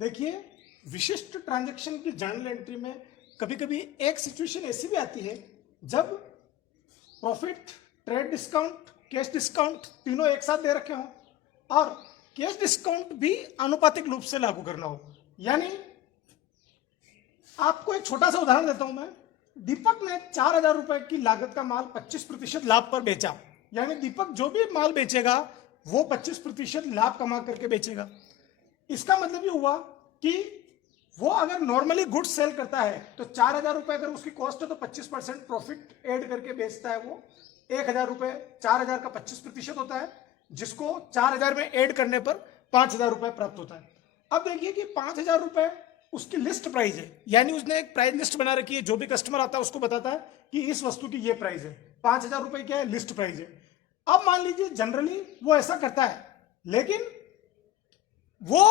देखिए, विशिष्ट ट्रांजैक्शन की जर्नल एंट्री में कभी कभी एक सिचुएशन ऐसी भी आती है जब profit, trade discount, cash discount तीनों एक साथ दे रखे हों और कैश डिस्काउंट भी आनुपातिक रूप से लागू करना हो। यानी आपको एक छोटा सा उदाहरण देता हूं मैं। दीपक ने 4,000 रुपए की लागत का माल 25% लाभ पर बेचा। यानी दीपक जो भी माल बेचेगा वो 25% लाभ कमा करके बेचेगा। इसका मतलब ये हुआ कि वो अगर नॉर्मली गुड्स सेल करता है तो 4,000 रुपए अगर उसकी कॉस्ट है तो 25% प्रॉफिट ऐड करके बेचता है वो 1,000 रुपए। 4,000 का 25% होता है, जिसको 4,000 में ऐड करने पर 5,000 रुपए प्राप्त होता है। अब देखिए कि 5,000 रुपए उसकी लिस्ट प्राइस है, यानी उसने एक प्राइस लिस्ट बना रखी है। जो भी कस्टमर आता है उसको बताता है कि इस वस्तु की ये प्राइस है। 5,000 रुपए क्या है, लिस्ट प्राइस है। अब मान लीजिए जनरली वो ऐसा करता है, लेकिन वो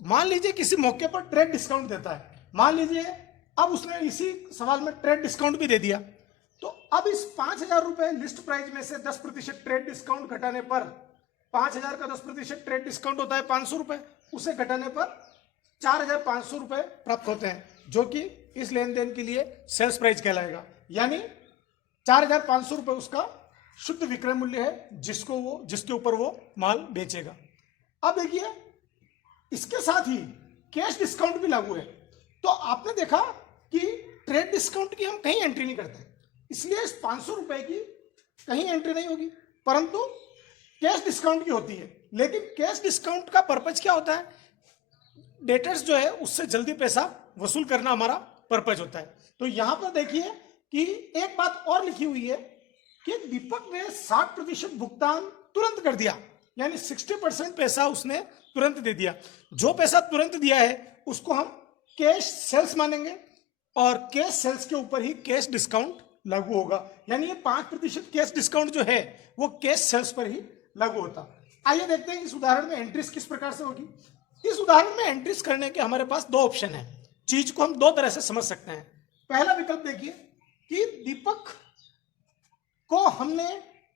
मान लीजिए किसी मौके पर ट्रेड डिस्काउंट देता है। मान लीजिए अब उसने इसी सवाल में ट्रेड डिस्काउंट भी दे दिया, तो अब इस 5,000 रुपए लिस्ट प्राइस में से 10% ट्रेड डिस्काउंट घटाने पर 5,000 का 10% ट्रेड डिस्काउंट होता है 500 रुपए, उसे घटाने पर 4,500 रुपए प्राप्त होते हैं, जो कि इस लेन देन के लिए सेल्स प्राइस कहलाएगा। यानी 4,500 रुपए उसका शुद्ध विक्रय मूल्य है जिसके ऊपर वो माल बेचेगा। अब देखिए, इसके साथ ही कैश डिस्काउंट भी लागू है। तो आपने देखा कि ट्रेड डिस्काउंट की हम कहीं एंट्री नहीं करते, इसलिए इस 500 रुपए की कहीं एंट्री नहीं होगी, परंतु कैश डिस्काउंट की होती है। लेकिन कैश डिस्काउंट का पर्पज क्या होता है? डेटर्स जो है उससे जल्दी पैसा वसूल करना हमारा पर्पज होता है। तो यहां पर देखिए कि एक बात और लिखी हुई है कि दीपक ने 60% भुगतान तुरंत कर दिया, यानी 60% पैसा उसने तुरंत दे दिया। जो पैसा तुरंत दिया है उसको हम कैश सेल्स मानेंगे और कैश सेल्स के ऊपर ही कैश डिस्काउंट लागू होगा। यानी ये 5% कैश डिस्काउंट जो है वो कैश सेल्स पर ही लागू होता। आइए देखते हैं इस उदाहरण में एंट्रीज किस प्रकार से होगी। इस उदाहरण में एंट्रीज करने के हमारे पास दो ऑप्शन है। चीज को हम दो तरह से समझ सकते हैं। पहला विकल्प देखिए कि दीपक को हमने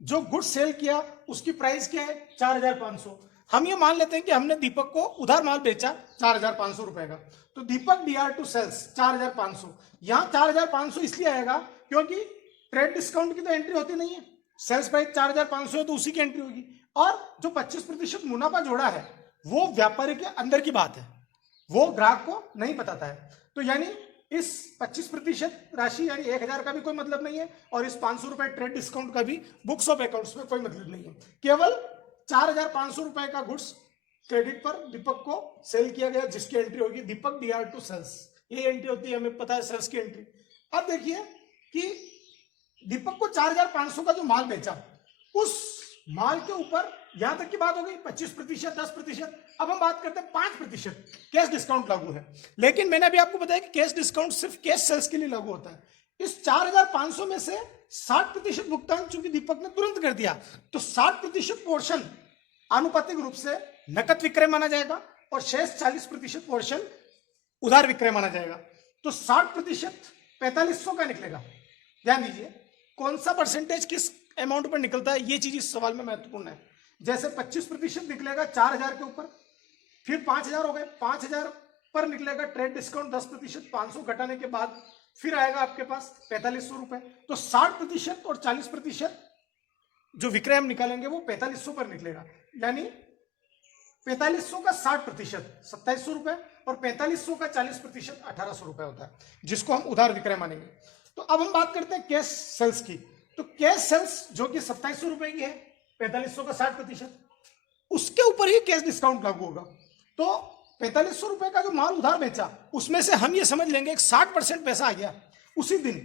जो गुड सेल किया उसकी प्राइस क्या है, 4,500। हम ये मान लेते हैं कि हमने दीपक को उधार माल बेचा 4,500 रुपए का, तो दीपक DR टू सेल्स 4,500। यहां 4,500 इसलिए आएगा क्योंकि ट्रेड डिस्काउंट की तो एंट्री होती नहीं है। सेल्स प्राइस 4,500 है तो उसी की एंट्री होगी। और जो 25% मुनाफा जोड़ा है वो व्यापारी के अंदर की बात है, वो ग्राहक को नहीं बताता है। तो यानी इस 25% राशि यानी 1,000 का भी कोई मतलब नहीं है और इस 500 रुपए ट्रेड डिस्काउंट का भी बुक्स ऑफ अकाउंट्स में कोई मतलब नहीं है। केवल 4,500 रुपए का गुड्स क्रेडिट पर दीपक को सेल किया गया, जिसकी एंट्री होगी दीपक DR टू सेल्स। ये एंट्री होती है, हमें पता है सेल्स की एंट्री। अब देखिए कि दीपक को 4,500 का जो माल बेचा, उस माल के ऊपर यहां तक की बात हो गई 25%, 10%। अब हम बात करते हैं 5% कैश डिस्काउंट लागू है। लेकिन मैंने अभी आपको बताया कि कैश डिस्काउंट सिर्फ कैश सेल्स के लिए लागू होता है। इस 4,500 में से 60% भुगतान चूंकि दीपक ने तुरंत कर दिया, तो 60% पोर्शन आनुपातिक रूप से नकद विक्रय माना जाएगा और शेष 40% पोर्शन उधार विक्रय माना जाएगा। तो 60% 4,500 का निकलेगा। ध्यान दीजिए कौन सा परसेंटेज किस अमाउंट पर निकलता है, ये चीज इस सवाल में महत्वपूर्ण है। जैसे 25% निकलेगा 4,000 के ऊपर, फिर 5,000 हो गए, 5,000 पर निकलेगा ट्रेड डिस्काउंट 10%, 500 घटाने के बाद फिर आएगा आपके पास 4,500 रुपए। तो 60% और 40% जो विक्रय हम निकालेंगे वो 4,500 पर निकलेगा। यानी 4,500 का 60% 2,700 रुपए और 4,500 का 40% 1,800 रुपए होता है, जिसको हम उधार विक्रय मानेंगे। तो अब हम बात करते हैं कैश सेल्स की। तो कैश सेल्स जो कि 2,700 रुपए की है, 4,500 का 60%, उसके ऊपर ही कैश डिस्काउंट लागू होगा। तो 4,500 रुपए का जो माल उधार बेचा उसमें से हम ये समझ लेंगे 60% पैसा आ गया उसी दिन,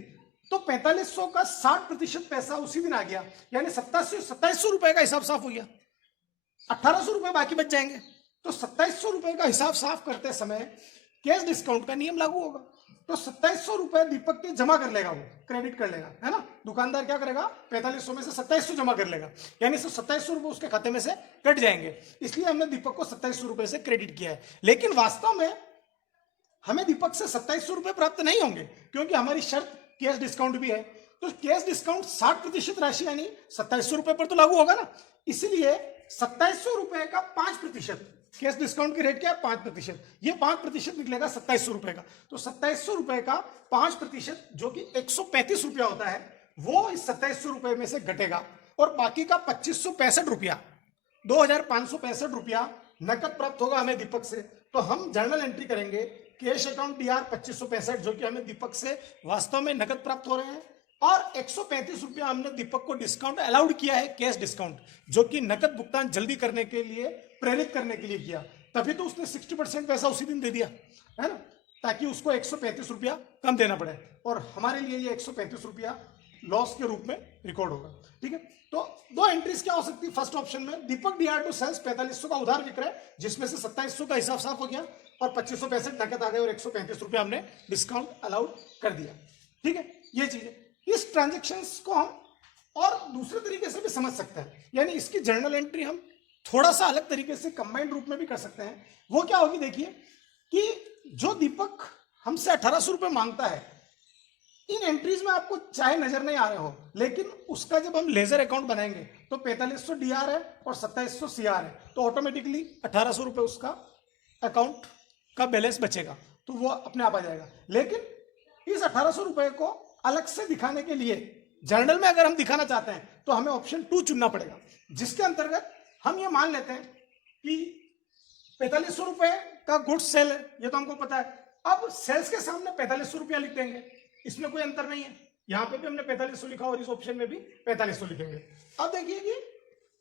तो 4,500 का 60% पैसा उसी दिन आ गया, यानी 2,700 रुपए का हिसाब साफ हो गया। 1,800 रुपए बाकी बच जाएंगे। तो 2,700 रुपए का हिसाब साफ करते समय कैश डिस्काउंट का नियम लागू होगा। तो 2,700 रुपए दीपक के जमा कर लेगा, वो क्रेडिट कर लेगा, है ना। दुकानदार क्या करेगा, 4,500 में से 2,700 जमा कर लेगा, यानी 2,700 रुपए उसके खाते में से कट जाएंगे। इसलिए हमने दीपक को 2,700 रुपए से क्रेडिट किया है। लेकिन वास्तव में हमें दीपक से 2,700 रुपए प्राप्त नहीं होंगे, क्योंकि हमारी शर्त कैश डिस्काउंट भी है। तो कैश डिस्काउंट 60% राशि यानी 2,700 रुपए पर तो लागू होगा ना। इसलिए 2,700 रुपए का 5% कैश डिस्काउंट की रेट क्या है 5%, ये 5% निकलेगा 2700 रुपए का। तो 2700 रुपए का 5% जो कि 135 रुपया होता है वो इस 2700 रुपए में से घटेगा, और बाकी का 2565 रुपया 2565 रुपया नकद प्राप्त होगा हमें दीपक से। तो हम जर्नल एंट्री करेंगे कैश अकाउंट DR 2565 जो कि हमें दीपक से वास्तव में नकद प्राप्त हो रहे हैं, और 135 रुपया हमने दीपक को डिस्काउंट अलाउड किया है, कैश डिस्काउंट, जो कि नकद भुगतान जल्दी करने के लिए प्रेरित करने के लिए किया। तभी तो उसने 60% पैसा उसी दिन दे दिया है ना, ताकि उसको 135 रुपया कम देना पड़े, और हमारे लिए ये 135 रुपया लॉस के रूप में रिकॉर्ड होगा। ठीक है, तो दो एंट्रीज क्या हो सकती है फर्स्ट ऑप्शन में, दीपक DR टू सेल्स 4500 का उधार विक्रय, जिसमें से 2700 का हिसाब साफ हो गया, और 2565 नकद आ गए, और 135 रुपया हमने डिस्काउंट अलाउड कर दिया। ठीक है, ये चीज है। इस ट्रांजेक्शन्स को हम और दूसरे तरीके से भी समझ सकते हैं, यानी इसकी जर्नल एंट्री हम थोड़ा सा अलग तरीके से कंबाइंड रूप में भी कर सकते हैं। वो क्या होगी, देखिए कि जो दीपक हमसे 1800 रुपये मांगता है, इन एंट्रीज में आपको चाहे नजर नहीं आ रहे हो, लेकिन उसका जब हम लेजर अकाउंट बनाएंगे तो 4500 DR है और 2700 CR है, तो ऑटोमेटिकली 1800 रुपये उसका अकाउंट का बैलेंस बचेगा, तो वो अपने आप आ जाएगा। लेकिन इस 1800 रुपये को अलग से दिखाने के लिए जर्नल में अगर हम दिखाना चाहते हैं तो हमें ऑप्शन 2 चुनना पड़ेगा, जिसके अंतर्गत हम ये मान लेते हैं कि 4500 रुपये का गुड्स सेल है, ये तो हमको पता है। अब सेल्स के सामने 4500 रुपया लिख देंगे, इसमें कोई अंतर नहीं है, यहां पे भी हमने 4500 लिखा और इस ऑप्शन में भी 4500 लिखेंगे। अब देखिए कि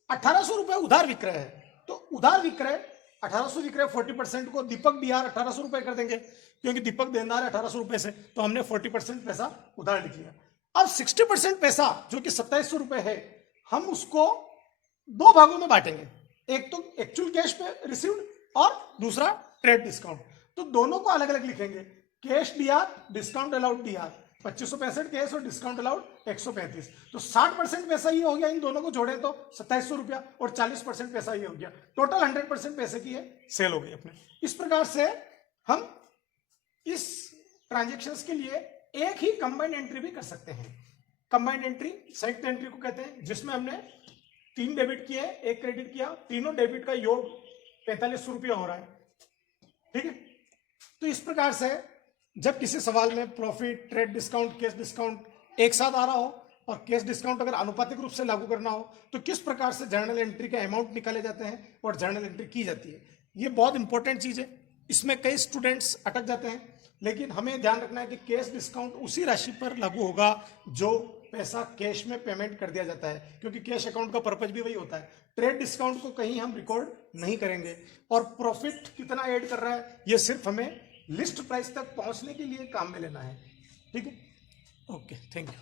1800 रुपये उधार विक्रय है, तो उधार विक्रय 1800 विक्रय 40% को दीपक DR 1800 रुपये कर देंगे, क्योंकि दीपक देनदार है 1800 रुपये से, तो हमने 40% पैसा उधार लिख लिया। अब 60% पैसा जो कि 2700 रुपये है, हम उसको दो भागों में बांटेंगे, एक तो एक्चुअल कैश पे रिसीव्ड और दूसरा ट्रेड डिस्काउंट। तो दोनों को अलग अलग लिखेंगे, cash DR discount allowed DR 2565 cash और डिस्काउंट अलाउड 135। तो 60% पैसा ये हो गया, इन दोनों को जोड़े तो 2700 रुपया, और 40% पैसा ये हो गया, टोटल 100% पैसे की है सेल हो गई अपने। इस प्रकार से हम इस ट्रांजेक्शन्स के लिए एक ही कंबाइंड एंट्री भी कर सकते हैं। कंबाइंड एंट्री संयुक्त एंट्री को कहते हैं, जिसमें हमने 3 डेबिट किए, 1 क्रेडिट किया, तीनों डेबिट का योग 4500 रुपया हो रहा है। ठीक है, तो इस प्रकार से जब किसी सवाल में profit, trade discount, cash discount एक साथ आ रहा हो, और कैश डिस्काउंट अगर आनुपातिक रूप से लागू करना हो, तो किस प्रकार से जर्नल एंट्री के अमाउंट निकाले जाते हैं और जर्नल एंट्री की जाती है, ये बहुत इंपॉर्टेंट चीज है। इसमें कई स्टूडेंट्स अटक जाते हैं, लेकिन हमें ध्यान रखना है कि कैश डिस्काउंट उसी राशि पर लागू होगा जो पैसा कैश में पेमेंट कर दिया जाता है, क्योंकि कैश अकाउंट का पर्पज भी वही होता है। ट्रेड डिस्काउंट को कहीं हम रिकॉर्ड नहीं करेंगे, और प्रॉफिट कितना ऐड कर रहा है ये सिर्फ हमें लिस्ट प्राइस तक पहुंचने के लिए काम में लेना है। ठीक है, ओके, थैंक यू।